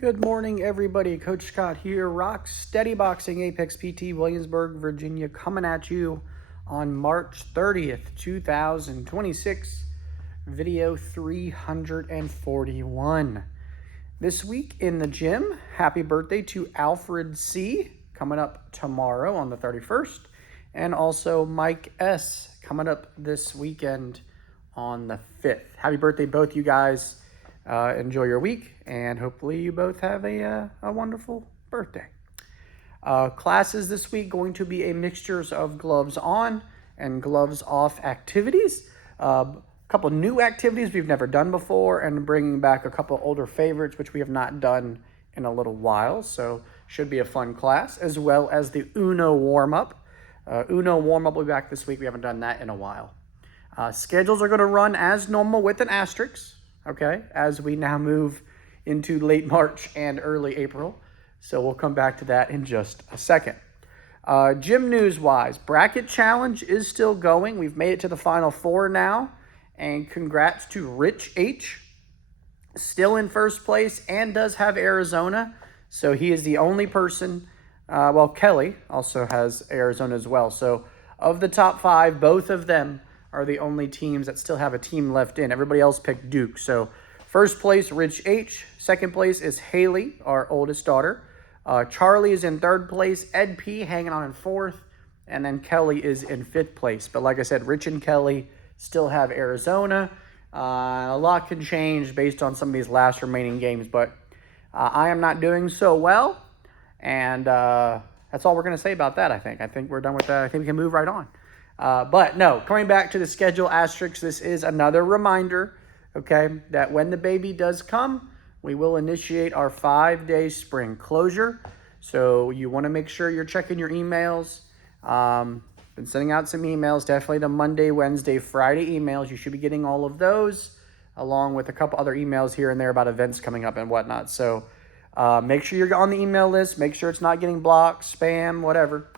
Good morning, everybody. Coach Scott here. Rock Steady Boxing, Apex PT, Williamsburg, Virginia, coming at you on March 30th, 2026, video 341. This week in the gym, happy birthday to Alfred C. coming up tomorrow on the 31st, and also Mike S. coming up this weekend on the 5th. Happy birthday, both you guys. Enjoy your week, and hopefully you both have a wonderful birthday. Classes this week going to be a mixtures of gloves on and gloves off activities. A couple new activities we've never done before, and bringing back a couple older favorites which we have not done in a little while. So should be a fun class, as well as the Uno warm-up. Uno warm-up will be back this week. We haven't done that in a while. Schedules are going to run as normal with an asterisk. Okay, as we now move into late March and early April. So we'll come back to that in just a second. Gym news-wise, bracket challenge is still going. We've made it to the final four now. And congrats to Rich H. Still in first place and does have Arizona. So he is the only person. Well, Kelly also has Arizona as well. So of the top five, both of them are the only teams that still have a team left in. Everybody else picked Duke. So first place, Rich H. Second place is Haley, our oldest daughter. Charlie is in third place. Ed P. hanging on in fourth. And then Kelly is in fifth place. But like I said, Rich and Kelly still have Arizona. A lot can change based on some of these last remaining games. But I am not doing so well. And that's all we're going to say about that, I think. I think we're done with that. I think we can move right on. But no, coming back to the schedule asterisk, this is another reminder, okay, that when the baby does come, we will initiate our 5-day spring closure. So you want to make sure you're checking your emails. Been sending out some emails, definitely the Monday, Wednesday, Friday emails. You should be getting all of those, along with a couple other emails here and there about events coming up and whatnot. So make sure you're on the email list. Make sure it's not getting blocked, spam, whatever.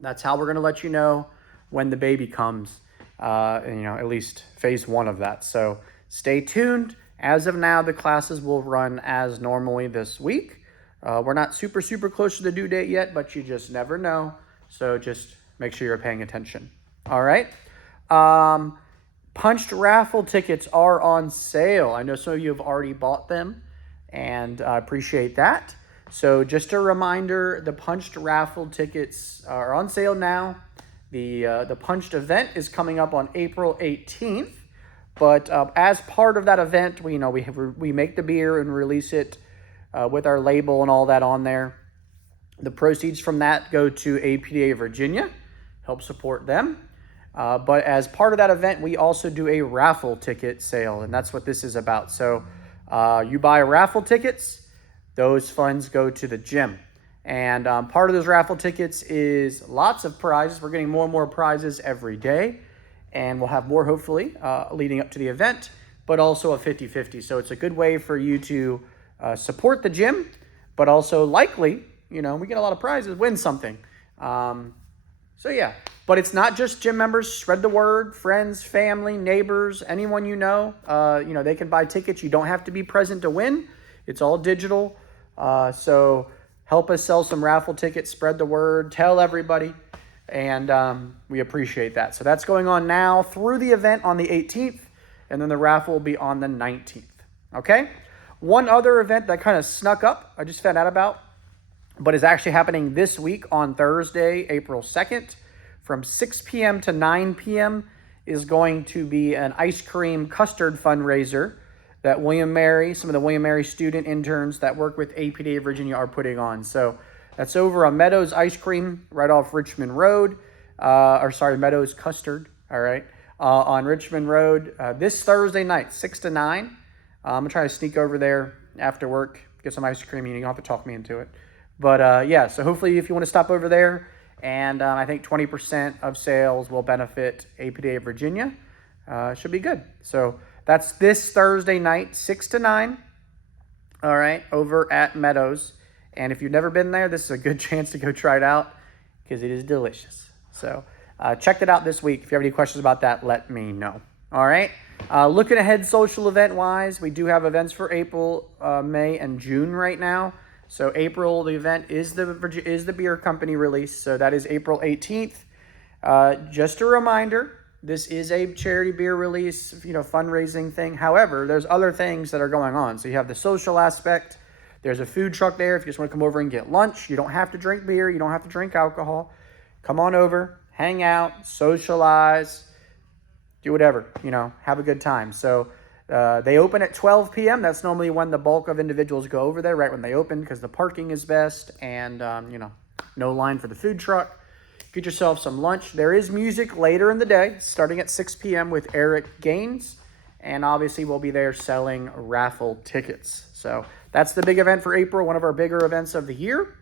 That's how we're going to let you know when the baby comes, at least phase one of that. So stay tuned. As of now, the classes will run as normally this week. We're not super close to the due date yet, but you just never know. So just make sure you're paying attention. All right. Punched raffle tickets are on sale. I know some of you have already bought them, and I appreciate that. So just a reminder, the punched raffle tickets are on sale now. The punched event is coming up on April 18th, but as part of that event, we make the beer and release it with our label and all that on there. The proceeds from that go to APDA Virginia, help support them. But as part of that event, we also do a raffle ticket sale, and that's what this is about. So you buy raffle tickets, those funds go to the gym. And part of those raffle tickets is lots of prizes. We're getting more and more prizes every day. And we'll have more, hopefully, leading up to the event, but also a 50-50. So it's a good way for you to support the gym, but also likely, we get a lot of prizes, win something. So yeah, but it's not just gym members. Spread the word, friends, family, neighbors, anyone they can buy tickets. You don't have to be present to win. It's all digital. So help us sell some raffle tickets, spread the word, tell everybody, and we appreciate that. So that's going on now through the event on the 18th, and then the raffle will be on the 19th, okay? One other event that kind of snuck up, I just found out about, but is actually happening this week on Thursday, April 2nd, from 6 p.m. to 9 p.m. is going to be an ice cream custard fundraiser that some of the William Mary student interns that work with APDA Virginia are putting on. So that's over on Meadows Ice Cream right off Richmond Road. Meadows Custard, all right, on Richmond Road this Thursday night, 6 to 9. I'm going to try to sneak over there after work, get some ice cream. You don't have to talk me into it. But yeah, so hopefully if you want to stop over there, and I think 20% of sales will benefit APDA Virginia. Should be good. So that's this Thursday night, 6 to 9, all right, over at Meadows. And if you've never been there, this is a good chance to go try it out because it is delicious. So check it out this week. If you have any questions about that, let me know. All right. Looking ahead social event-wise, we do have events for April, May, and June right now. So April, the event is the beer company release. So that is April 18th. Just a reminder, this is a charity beer release, fundraising thing. However, there's other things that are going on. So you have the social aspect. There's a food truck there if you just want to come over and get lunch. You don't have to drink beer. You don't have to drink alcohol. Come on over, hang out, socialize, do whatever, have a good time. So they open at 12 p.m. That's normally when the bulk of individuals go over there, right when they open, because the parking is best and, no line for the food truck. Get yourself some lunch. There is music later in the day, starting at 6 p.m. with Eric Gaines. And obviously we'll be there selling raffle tickets. So that's the big event for April, one of our bigger events of the year.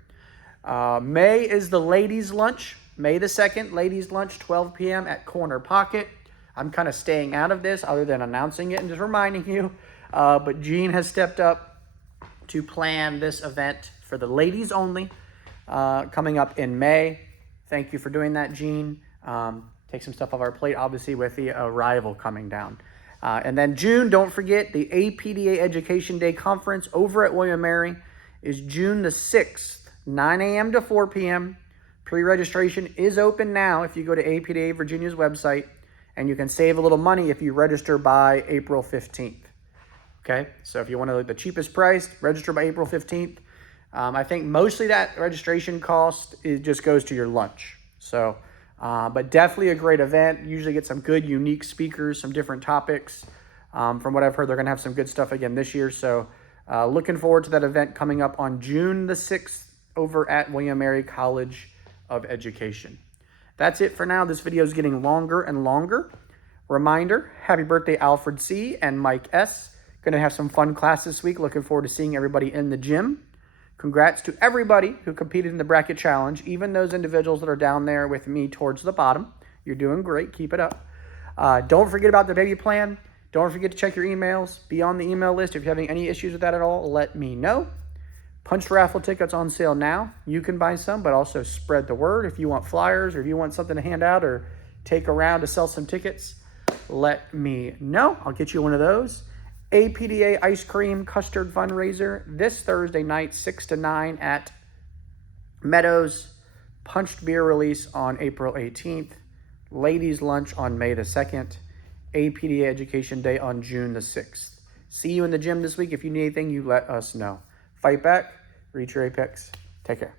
May is the ladies' lunch. May the 2nd, ladies' lunch, 12 p.m. at Corner Pocket. I'm kind of staying out of this other than announcing it and just reminding you. But Gene has stepped up to plan this event for the ladies only coming up in May. Thank you for doing that, Gene. Take some stuff off our plate, obviously, with the arrival coming down. And then June, don't forget, the APDA Education Day Conference over at William & Mary is June the 6th, 9 a.m. to 4 p.m. Pre-registration is open now if you go to APDA Virginia's website, and you can save a little money if you register by April 15th. Okay, so if you want to look the cheapest price, register by April 15th. I think mostly that registration cost just goes to your lunch. So, but definitely a great event. Usually get some good, unique speakers, some different topics. From what I've heard, they're going to have some good stuff again this year. So looking forward to that event coming up on June the 6th over at William & Mary College of Education. That's it for now. This video is getting longer and longer. Reminder, happy birthday, Alfred C. and Mike S. Going to have some fun class this week. Looking forward to seeing everybody in the gym. Congrats to everybody who competed in the bracket challenge, even those individuals that are down there with me towards the bottom. You're doing great. Keep it up. Don't forget about the baby plan. Don't forget to check your emails. Be on the email list. If you're having any issues with that at all, let me know. Punch raffle tickets on sale now. You can buy some, but also spread the word. If you want flyers or if you want something to hand out or take around to sell some tickets, let me know. I'll get you one of those. APDA Ice Cream Custard Fundraiser this Thursday night, 6 to 9 at Meadows. Punched beer release on April 18th. Ladies lunch on May the 2nd. APDA Education Day on June the 6th. See you in the gym this week. If you need anything, you let us know. Fight back, reach your apex. Take care.